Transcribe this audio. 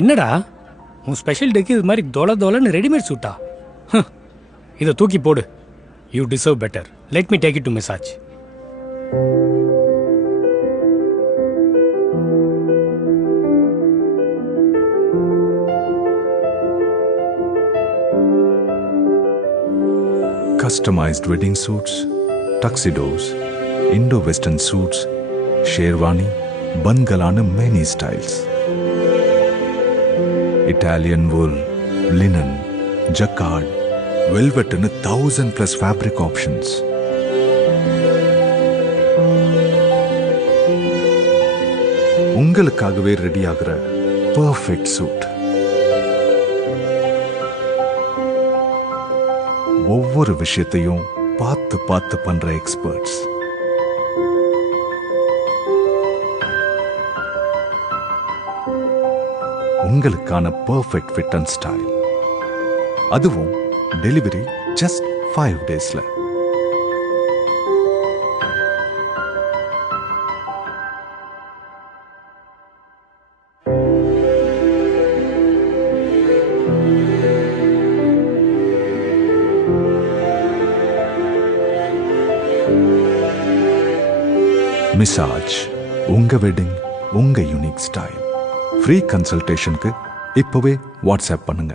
என்னடா உன் ஸ்பெஷல் டேக்கு இது மாதிரி தொலைன்னு ரெடிமேட் சூட்டா? இதை தூக்கி போடு. You deserve better. Let me take it to massage. Customized wedding suits, tuxedos, Indo-Western suits, sherwani, bangalana many styles. Italian wool, linen, jacquard, velvet and 1,000+ fabric options. உங்களுக்காகவே ready ஆகிற perfect suit. ஒவ்வொரு விஷயத்தையும் பார்த்து பார்த்து பண்ற எக்ஸ்பர்ட்ஸ். உங்களுக்கான perfect fit and style. அதுவும் delivery just 5 daysல. மிசாஜ், உங்க வெட்டிங், உங்க யூனிக் ஸ்டைல். ஃப்ரீ கன்சல்டேஷனுக்கு இப்பவே வாட்ஸ்அப் பண்ணுங்க.